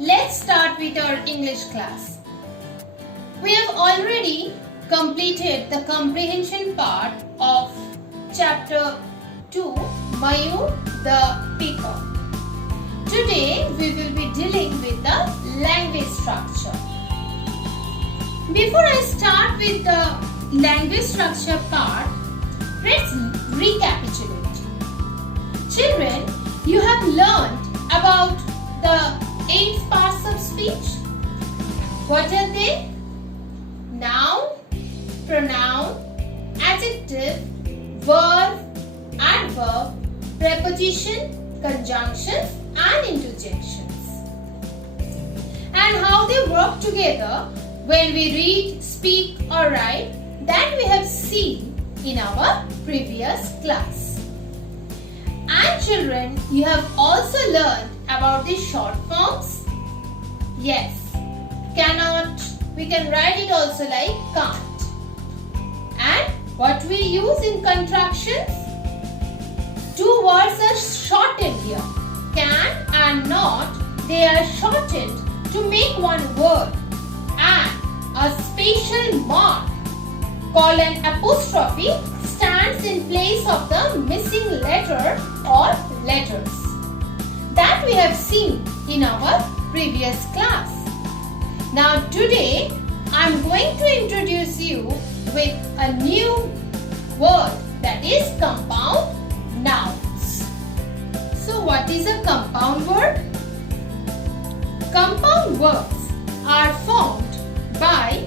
Let's start with our English class. We have already completed the comprehension part of chapter 2, Mayur the Peacock. Today we will be dealing with the language structure. Before I start with the language structure part, let's recapitulate. Children, you have learned about the 8 parts of speech. What are they? Noun, pronoun, adjective, verb, adverb, preposition, conjunctions and interjections. And how they work together when we read, speak or write, that we have seen in our previous class. And children, you have also learned about the short forms. Yes, cannot, we can write it also like can't. And what we use in contractions? 2 words are shortened here. Can and not, they are shortened to make one word. And a special mark called an apostrophe stands in place of the missing letter or letters. That we have seen in our previous class. Now today I am going to introduce you with a new word, that is compound nouns. So what is a compound word? Compound words are formed by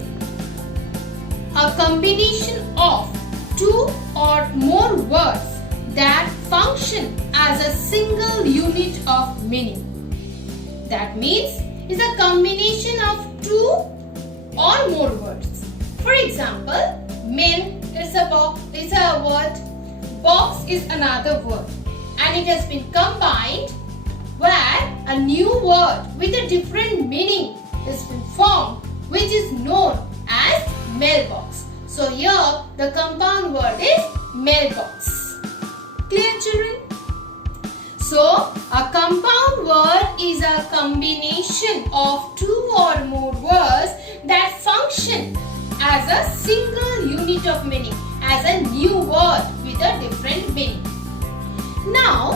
a combination of 2 or more words that function as a single unit of meaning. That means it's a combination of 2 or more words. For example, men is a word, box is another word, and it has been combined where a new word with a different meaning has been formed, which is known as mailbox. So here the compound word is mailbox. Clear, children? So a compound word is a combination of 2 or more words that function as a single unit of meaning, as a new word with a different meaning. Now,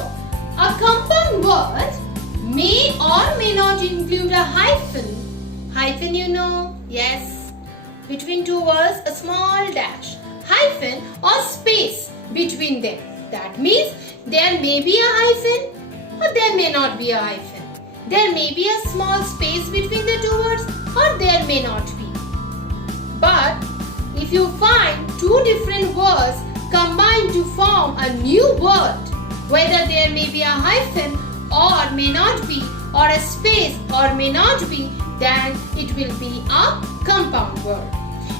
a compound word may or may not include a hyphen. Hyphen, you know, yes, between 2 words, a small dash, hyphen or space between them. That means there may be a hyphen or there may not be a hyphen. There may be a small space between the 2 words or there may not be. But if you find 2 different words combined to form a new word, whether there may be a hyphen or may not be, or a space or may not be, then it will be a compound word.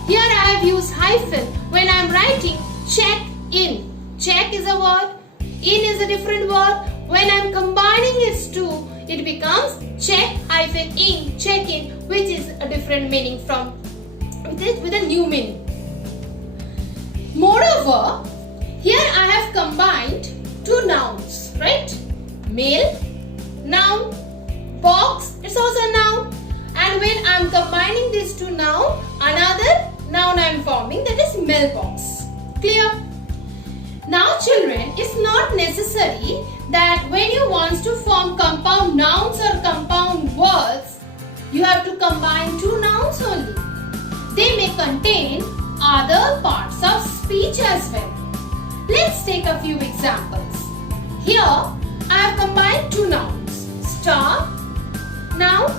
Here I have used hyphen when I am writing check in. Check is a word, in is a different word. When I am combining its 2, it becomes check-in, check in, which is a different meaning from, with a new meaning. Moreover, here I have combined 2 nouns, right? Mail, noun, box, it's also a noun. And when I am combining these 2 nouns, another noun I am forming, that is mailbox. Clear? Now children, it's not necessary that when you want to form compound nouns or compound words, you have to combine 2 nouns only. They may contain other parts of speech as well. Let's take a few examples. Here, I have combined 2 nouns. Star, noun,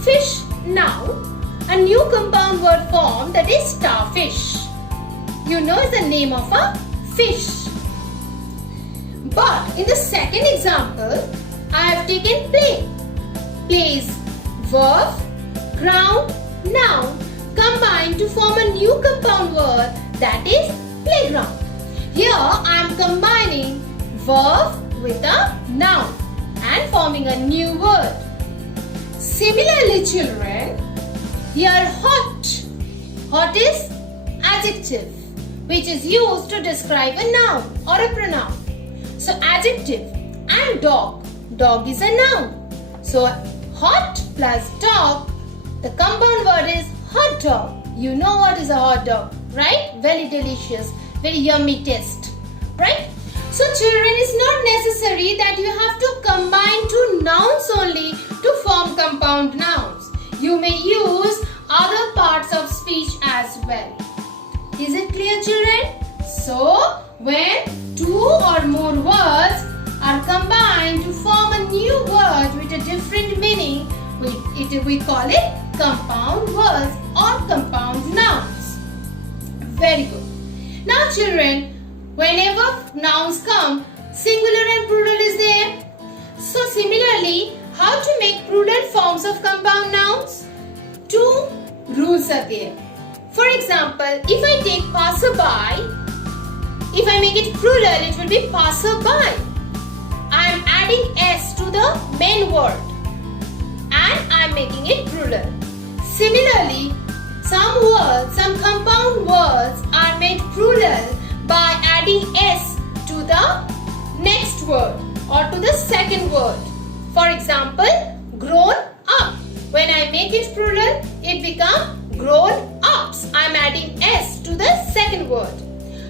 fish, noun. A new compound word form, that is starfish. You know it's the name of a fish. But in the second example, I have taken play. Play is verb, ground, noun combined to form a new compound word, that is playground. Here I am combining verb with a noun and forming a new word. Similarly children, here hot. Hot is adjective, which is used to describe a noun or a pronoun. So adjective and dog. Dog is a noun. So hot plus dog, the compound word is hot dog. You know what is a hot dog, right? Very delicious, very yummy taste, right? So children, it's not necessary that you have to combine two nouns only to form compound nouns. You may use other parts of speech as well. Is it clear, children? So, when two or more words are combined to form a new word with a different meaning, we call it compound words or compound nouns. Very good. Now children, whenever nouns come, singular and plural is there. So similarly, how to make plural forms of compound nouns? Two rules are there. For example, if I take passerby, if I make it plural, it will be passerby. I am adding s to the main word and I am making it plural. Similarly, some compound words are made plural by adding s to the next word or to the second word. For example, grown up. When I make it plural, it becomes grown ups. I am adding s to the second word.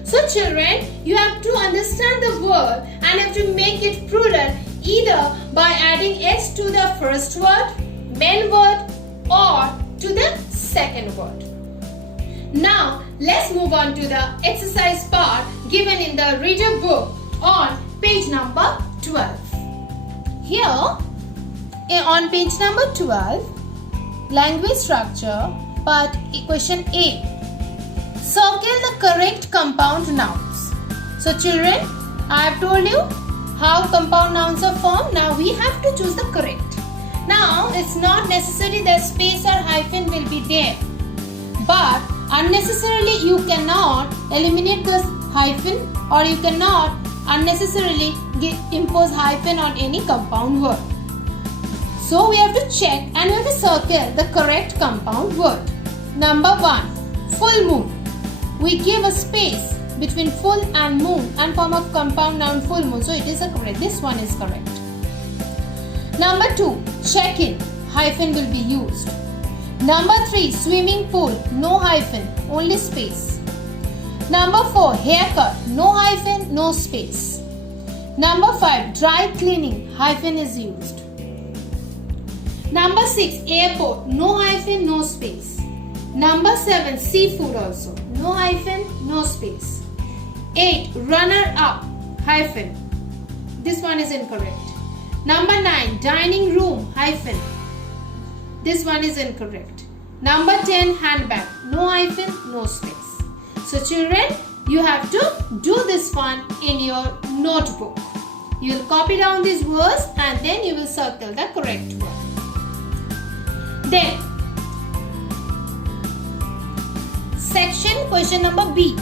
So children, you have to understand the word and have to make it plural either by adding s to the first word, main word, or to the second word. Now, let's move on to the exercise part given in the reader book on page number 12. Here, on page number 12, language structure, part question A. Circle the correct compound nouns. So children, I have told you how compound nouns are formed. Now we have to choose the correct. Now it's not necessary that space or hyphen will be there. But unnecessarily you cannot eliminate this hyphen or you cannot unnecessarily impose hyphen on any compound word. So we have to check and we have to circle the correct compound word. Number 1, full moon. We give a space between full and moon and form of compound noun full moon. So it is correct. This one is correct. Number 2, check-in. Hyphen will be used. Number 3, swimming pool. No hyphen, only space. Number 4, haircut. No hyphen, no space. Number 5, dry cleaning. Hyphen is used. Number 6, airport. No hyphen, no space. Number 7, seafood also. No hyphen, no space. 8, runner up. Hyphen. This one is incorrect. Number 9, dining room. Hyphen. This one is incorrect. Number 10, handbag. No hyphen, no space. So children, you have to do this one in your notebook. You will copy down these words and then you will circle the correct word. Then, section question number B.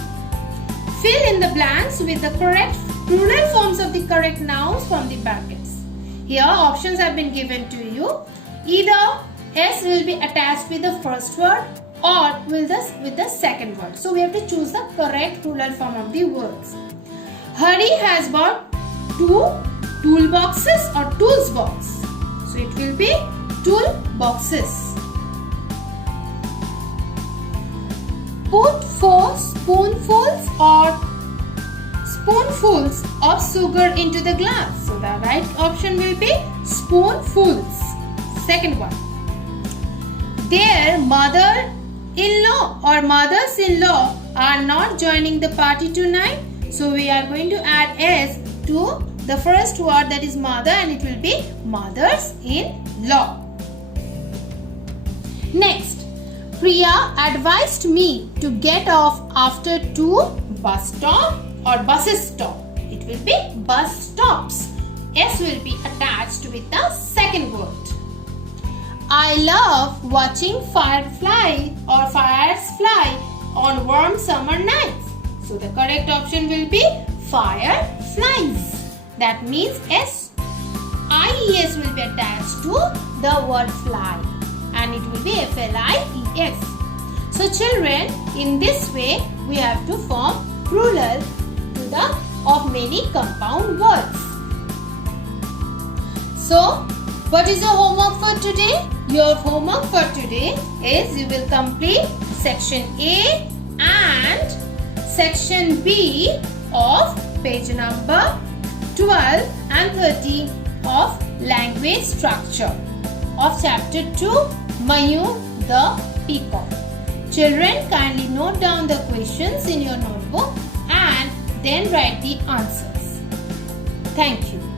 Fill in the blanks with the correct plural forms of the correct nouns from the brackets. Here options have been given to you. Either S will be attached with the first word or with the second word. So we have to choose the correct plural form of the words. Hari has bought 2 toolboxes or tools box. So it will be tool boxes. Put 4 spoonfuls of sugar into the glass. So the right option will be spoonfuls. Second one. Their mother-in-law or mothers-in-law are not joining the party tonight. So we are going to add S to the first word, that is mother, and it will be mothers-in-law. Next. Priya advised me to get off after 2 bus stop or buses stop. It will be bus stops. S will be attached with the second word. I love watching fireflies fly on warm summer nights. So the correct option will be fireflies. That means S-I-E-S will be attached to the word fly. And it will be F-L-I-E-S. So children, in this way we have to form plural of many compound words. So What is your homework for today? Your homework for today is you will complete section A and section B of page number 12 and 13 of language structure of chapter 2, Mayur the Peacock. Children, kindly note down the questions in your notebook and then write the answers. Thank you.